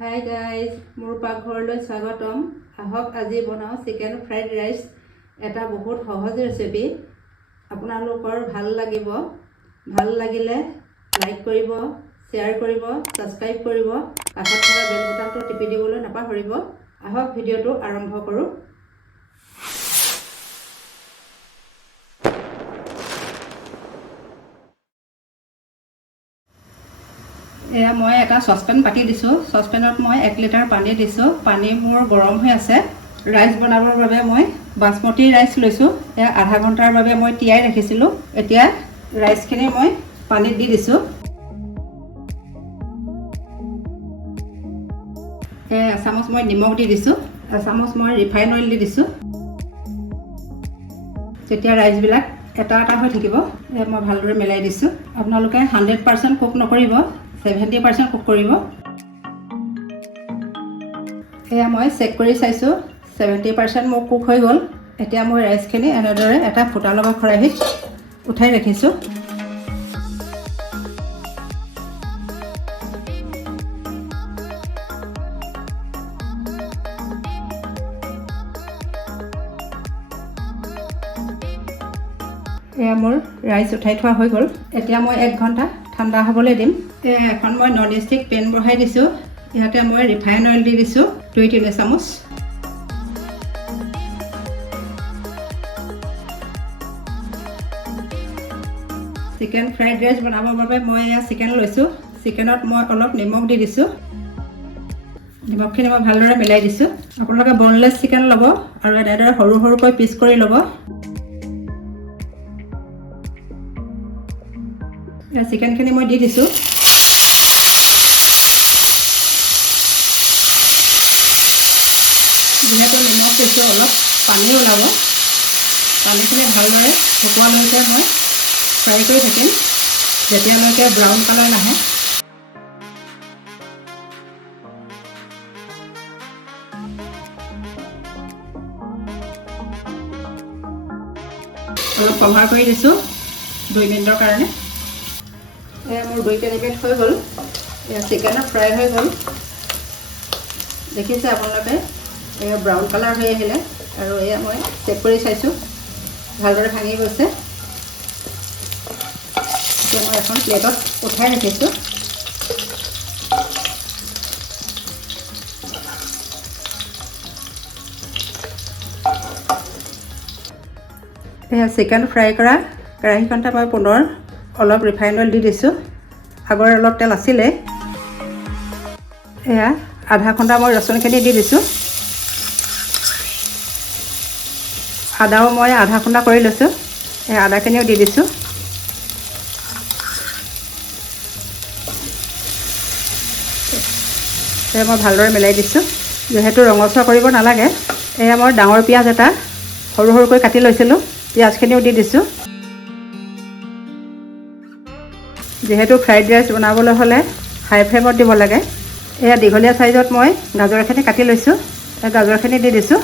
Hi guys, মোৰ পাকঘৰলৈ স্বাগতম। আহক আজি বনাওঁ চিকেন ফ্ৰাইড ৰাইচ। এটা বহুত সহজ ৰেচিপি, আপোনালোকৰ ভাল লাগিব। ভাল লাগিলে লাইক কৰিব, শ্বেয়াৰ কৰিব, ছাবস্ক্ৰাইব কৰিব, কাষত থকা বেল বটনটো টিপি দিবলৈ নাপাহৰিব। আহক ভিডিঅ'টো আৰম্ভ কৰোঁ। এয়া মই এটা চচপেন পাতি দিছোঁ। চচপেনত মই 1 লিটাৰ পানী দিছোঁ। পানী মোৰ গৰম হৈ আছে। ৰাইচ বনাবৰ বাবে মই বাসমতি ৰাইচ লৈছোঁ। এয়া আধা ঘণ্টাৰ বাবে মই তিয়াই ৰাখিছিলোঁ। এতিয়া ৰাইচখিনি মই পানীত দি দিছোঁ। এচামুচ মই নিমখ দি দিছোঁ। এচামুচ মই ৰিফাইন অইল দি দিছোঁ। তেতিয়া ৰাইচবিলাক এটা এটা হৈ থাকিব। মই ভালদৰে মিলাই দিছোঁ। আপোনালোকে 100% কুক নকৰিব, 70% কুক কৰিব। এয়া মই চেক কৰি চাইছোঁ, 70% মোৰ কুক হৈ গ'ল। এতিয়া মই ৰাইচখিনি এনেদৰে এটা ফুটা লগা খৰাহীত উঠাই ৰাখিছোঁ। এয়া মোৰ ৰাইচ উঠাই থোৱা হৈ গ'ল। এতিয়া মই 1 ঘণ্টা ঠাণ্ডা হ'বলৈ দিম। এখন মই নন ষ্টিক পেন বহাই দিছোঁ। ইয়াতে মই ৰিফাইন অইল দি দিছোঁ 2-3 চামুচ। চিকেন ফ্ৰাইড ৰাইচ বনাবৰ বাবে মই এয়া চিকেন লৈছোঁ। চিকেনত মই অলপ নিমখ দি দিছোঁ। নিমখখিনি মই ভালদৰে মিলাই দিছোঁ। আপোনালোকে বনলেছ চিকেন ল'ব আৰু এনেদৰে সৰু সৰুকৈ পিচ কৰি ল'ব। চিকেনখিনি মই দি দিছোঁ। ধুনীয়াকৈ নিমখ দিছোঁ, অলপ পানী ওলাব। পানীখিনি ভালদৰে শুকোৱালৈকে মই ফ্ৰাই কৰি থাকিম, যেতিয়ালৈকে ব্ৰাউন কালাৰ নাহে। অলপ কভাৰ কৰি দিছোঁ 2 মিনিটৰ কাৰণে। এয়া মোৰ 2 মিনিট হৈ গ'ল। এয়া চিকেন ফ্ৰাই হৈ গ'ল। দেখিছে আপোনালোকে, এয়া ব্ৰাউন কালাৰ হৈ আহিলে। আৰু এয়া মই চেক কৰি চাইছোঁ, ভালদৰে ভাঙি গৈছে। এতিয়া মই এখন প্লেটত উঠাই ৰাখিছোঁ। এয়া চিকেন ফ্ৰাই কৰা কেৰাহীখনতে মই পুনৰ অলপ ৰিফাইন অইল দি দিছোঁ। আগৰ অলপ তেল আছিলে। এয়া আধা ঘণ্টা মই ৰচুনখিনি দি দিছোঁ। আদাও মই আধা ঘণ্টা কৰি লৈছোঁ। এই আদাখিনিও দি দিছোঁ। এয়া মই ভালদৰে মিলাই দিছোঁ। যিহেতু ৰঙচুৱা কৰিব নালাগে, এয়া মই ডাঙৰ পিঁয়াজ এটা সৰু সৰুকৈ কাটি লৈছিলোঁ। পিঁয়াজখিনিও দি দিছোঁ। যিহেতু ফ্ৰাইড ৰাইচ বনাবলৈ হ'লে হাই ফ্লেমত দিব লাগে। এয়া দীঘলীয়া চাইজত মই গাজৰ এখিনি কাটি লৈছোঁ। এই গাজৰখিনি দি দিছোঁ।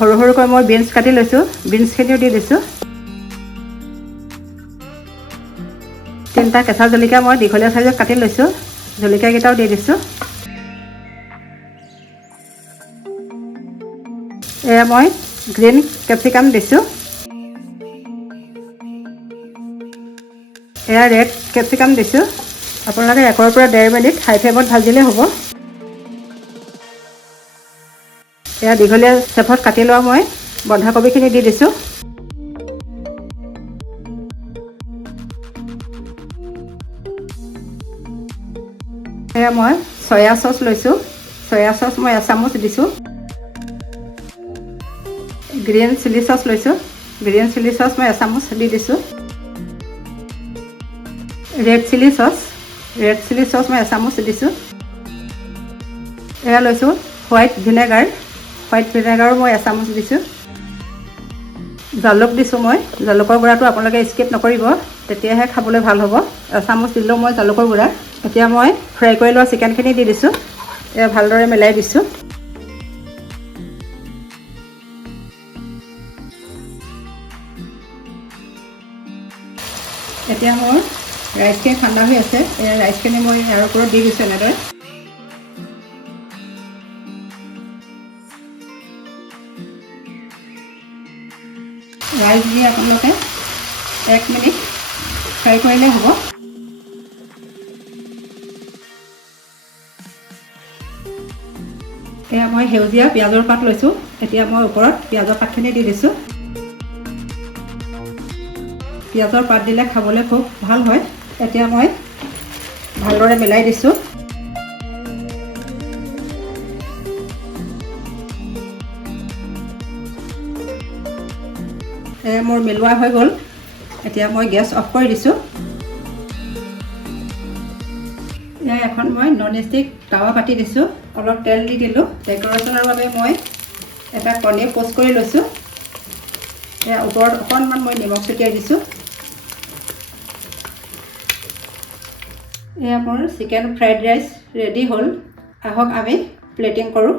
সৰু সৰুকৈ মই বিনছ কাটি লৈছোঁ। বিনছখিনিও দি দিছোঁ। 3টা কেঁচা জলকীয়া মই দীঘলীয়া চাইজত কাটি লৈছোঁ। জলকীয়াকেইটাও দি দিছোঁ। এয়া মই গ্ৰীণ কেপচিকাম দিছোঁ। এয়া ৰেড কেপচিকাম দিছোঁ। আপোনালোকে 1 পৰা 1.5 মিনিট হাই ফ্লেমত ভাজিলেই হ'ব। এয়া দীঘলীয়া চেপত কাটি লোৱা মই বন্ধাকবিখিনি দি দিছোঁ। এয়া মই চয়া চচ লৈছোঁ। চয়া চচ মই এচামুচ দিছোঁ। গ্ৰীণ চিলি চচ লৈছোঁ। গ্ৰীণ চিলি চচ মই এচামুচ দি দিছোঁ। ৰেড চিলি চচ মই এচামুচ দিছোঁ। এয়া লৈছোঁ হোৱাইট ভিনেগাৰ মই এচামুচ দিছোঁ। জালুক দিছোঁ মই। জালুকৰ গুড়াটো আপোনালোকে স্কিপ নকৰিব, তেতিয়াহে খাবলৈ ভাল হ'ব। এচামুচ দিলোঁ মই জালুকৰ গুড়া। এতিয়া মই ফ্ৰাই কৰি লোৱা চিকেনখিনি দি দিছোঁ। এয়া ভালদৰে মিলাই দিছোঁ। এতিয়া মোৰ ৰাইচখিনি ঠাণ্ডা হৈ আছে। এই ৰাইচখিনি মই ইয়াৰ ওপৰত দি দিছোঁ এনেদৰে। ৰাইচ দি আপোনালোকে 1 মিনিট ফ্ৰাই কৰিলে হ'ব। এয়া মই সেউজীয়া পিঁয়াজৰ পাত লৈছোঁ। এতিয়া মই ওপৰত পিঁয়াজৰ পাতখিনি দি দিছোঁ। পিঁয়াজৰ পাত দিলে খাবলৈ খুব ভাল হয়। এতিয়া মই ভালদৰে মিলাই দিছোঁ। মোৰ মিলোৱা হৈ গ'ল। এতিয়া মই গেছ অফ কৰি দিছোঁ। ইয়াৰ এখন মই নন ষ্টিক টাৱা পাতি দিছোঁ। অলপ তেল দি দিলোঁ। ডেক'ৰেশ্যনৰ বাবে মই এটা কণী প'ষ্ট কৰি লৈছোঁ। ইয়াৰ ওপৰত অকণমান মই নিমখ ছটিয়াই দিছোঁ। এয়া মোৰ চিকেন ফ্ৰাইড ৰাইচ ৰেডি হ'ল। আহক আমি প্লেটিং কৰোঁ।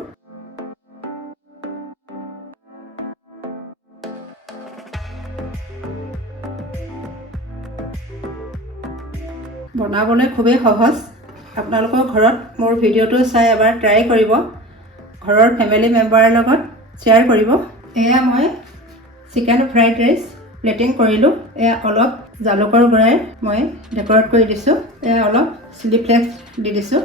বনাবলৈ খুবেই সহজ। আপোনালোকৰ ঘৰত মোৰ ভিডিঅ'টো চাই এবাৰ ট্ৰাই কৰিব। ঘৰৰ ফেমিলি মেম্বাৰৰ লগত শ্বেয়াৰ কৰিব। এয়া মই চিকেন ফ্ৰাইড ৰাইচ প্লেটিং কৰিলোঁ। এয়া অলপ জালুকৰ গুড়াৰে মই ডেক'ৰেট কৰি দিছোঁ। এয়া অলপ চিলি ফ্লেক্স দি দিছোঁ।